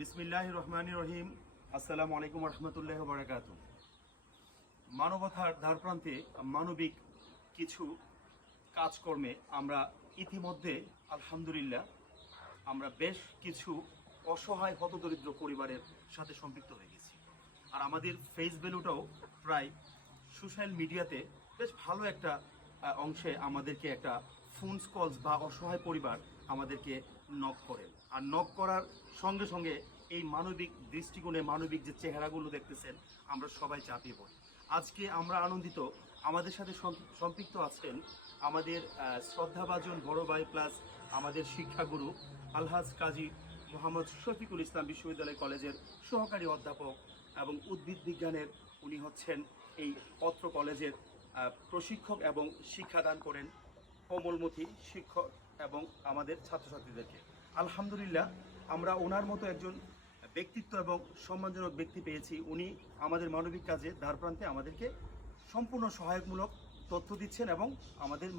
বিসমিল্লাহির রহমানির রহিম। আসসালামু আলাইকুম রহমতুল্লাহ বারাকাতু। মানবতার দ্বারপ্রান্তে মানবিক কিছু কাজকর্মে আমরা ইতিমধ্যে আলহামদুলিল্লাহ আমরা বেশ কিছু অসহায় হতদরিদ্র পরিবারের সাথে সম্পৃক্ত হয়ে গেছি। আর আমাদের ফেস ভ্যালুটাও প্রায় সোশ্যাল মিডিয়াতে বেশ ভালো একটা অংশে আমাদেরকে একটা ফোন কলস বা অসহায় পরিবার আমাদেরকে নক করেন। আর নক করার সঙ্গে সঙ্গে এই মানবিক দৃষ্টিকোণে মানবিক যে চেহারাগুলো দেখতেছেন আমরা সবাই চাপিয়ে পড়ি। আজকে আমরা আনন্দিত, আমাদের সাথে সম্পৃক্ত আছেন আমাদের শ্রদ্ধাভাজন বড় ভাই প্লাস আমাদের শিক্ষাগুরু আলহাজ কাজী মোহাম্মদ শফিকুল ইসলাম বিশ্ববিদ্যালয় কলেজের সহকারী অধ্যাপক এবং উদ্ভিদ বিজ্ঞানের উনি হচ্ছেন এই অত্র কলেজের প্রশিক্ষক এবং শিক্ষাদান করেন কোমলমতি শিক্ষক এবং আমাদের ছাত্রছাত্রীদেরকে। আলহামদুলিল্লাহ আমরা ওনার মতো একজন ব্যক্তিত্ব এবং সম্মানজনক ব্যক্তি পেয়েছি। উনি আমাদের মানবিক কাজে দ্বারপ্রান্তে আমাদেরকে সম্পূর্ণ সহায়কমূলক তথ্য দিচ্ছেন এবং আমাদের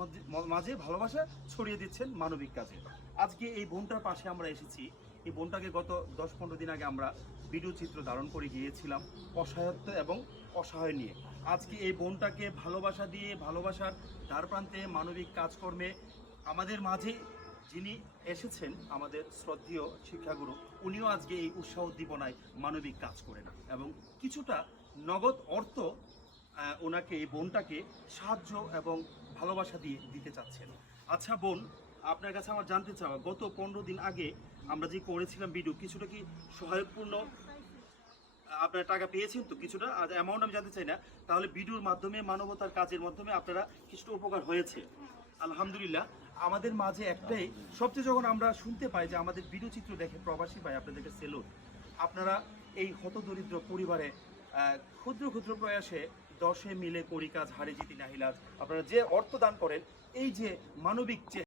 মাঝে ভালোবাসা ছড়িয়ে দিচ্ছেন মানবিক কাজে। আজকে এই বোনটার পাশে আমরা এসেছি। এই বোনটাকে গত 10-15 দিন আগে আমরা ভিডিও চিত্র ধারণ করে গিয়েছিলাম অসহায়ত্ব এবং অসহায় নিয়ে। আজকে এই বোনটাকে ভালোবাসা দিয়ে ভালোবাসার দ্বারপ্রান্তে মানবিক কাজকর্মে আমাদের মাঝে যিনি এসেছেন আমাদের শ্রদ্ধেয় শিক্ষাগুরু, উনিও আজকে এই উৎসাহ উদ্দীপনায় মানবিক কাজ করে না এবং কিছুটা নগদ অর্থ ওনাকে এই বোনটাকে সাহায্য এবং ভালোবাসা দিয়ে দিতে চাচ্ছেন। আচ্ছা বোন, আপনার কাছে আমার জানতে চাওয়া, গত 15 দিন আগে আমরা যে করেছিলাম ভিডিও, কিছুটা কি সহায়কপূর্ণ আপনারা টাকা পেয়েছেন তো? কিছুটা অ্যামাউন্ট আমি জানতে চাই না, তাহলে ভিডিওর মাধ্যমে মানবতার কাজের মাধ্যমে আপনারা কিছুটা উপকার হয়েছে আলহামদুলিল্লাহ। আমাদের মাঝে একটাই সবচেয়ে যখন আমরা শুনতে পাই যে আমাদের ভিডিও চিত্র দেখে প্রবাসী ভাই, আপনাদেরকে সেলুট। আপনারা এই হতদরিদ্র পরিবারে ক্ষুদ্র ক্ষুদ্র প্রয়াসে 10 মিলে করি কাজ হারে জিতি নাহিলাজ, আপনারা যে অর্থ দান করেন, এই যে মানবিক